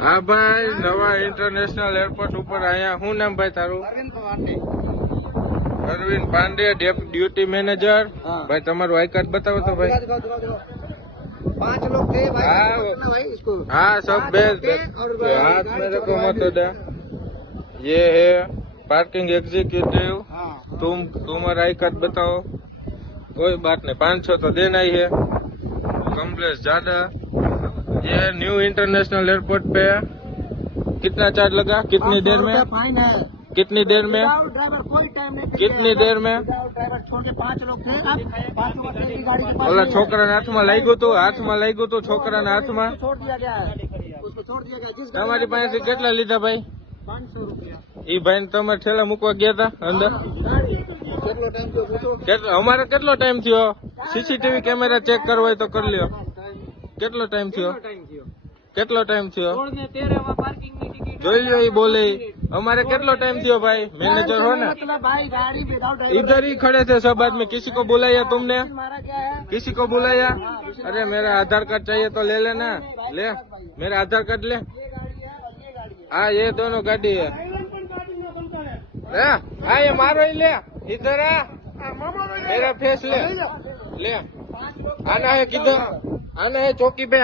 હા ભાઈ નવા ઇન્ટરનેશનલ એરપોર્ટ ઉપર અહીંયા શું નામ ભાઈ તારું Arvind Pandey Arvind Pandey debt- duty manager हाँ। ભાઈ તમારું આઈ કાર્ડ બતાવો તો ભાઈ दिखाओ, दिखाओ, दिखाओ। पांच लोग थे भाई हाँ, पकड़ना भाई इसको हाँ सब बेच और हाथ में गाड़ी रखो चलवा मत दी। डा ये है पार्किंग एग्जीक्यूटिव हाँ तुम तुम्हारा आई कार्ड बताओ कोई बात नहीं पाँच सौ तो देना ही है कम्प्लेक्स ज्यादा ये न्यू इंटरनेशनल एयरपोर्ट पे कितना चार्ज लगा कितनी देर में फाइन है कितनी देर में विदाउट ड्राइवर कोई टाइम नहीं कितनी देर में विदाउट ड्राइवर छोड़ के पांच लोग थे अब पांच लोग थे की गाड़ी के पास ઓલા नहीं है। છોકરાના હાથમાં લાગ્યું હતું હાથમાં લાગ્યું હતું છોકરાના હાથમાં उसको छोड़ दिया गया है उसको छोड़ दिया गया जिस તમારી પાસેથી કેટલા લીધા ભાઈ पाँच सौ रुपया ઈ ભાઈ તમારે ઠેલા મૂકવા ગયા હતા અંદર કેટલો ટાઈમ થયો પૂછો કેટલો અમારે કેટલો ટાઈમ થયો સીસીટીવી કેમેરા ચેક કરવો હોય તો કરી લ્યો કેટલો ટાઈમ થયો ટાઈમ થયો કેટલો ટાઈમ થયો સોળ ને તેર માં પાર્કિંગ ની ટિકિટ જોઈ લ્યો ઈ બોલે ઈ. અમારે કેટલો टाइम થયો भाई मैनेजर हो ना मतलब भाई गाड़ी विदाउट इधर ही खड़े थे सब आदमी किसी को बुलाया तुमने मारा क्या है किसी को बुलाया अरे मेरा आधार कार्ड चाहिए तो ले लेना ले मेरा आधार कार्ड ले हाँ ये दोनों गाड़ी है ले, हाँ ये मारो ही ले इधर आ मेरा फेस ले ले आना है किधर आना है चौकी पे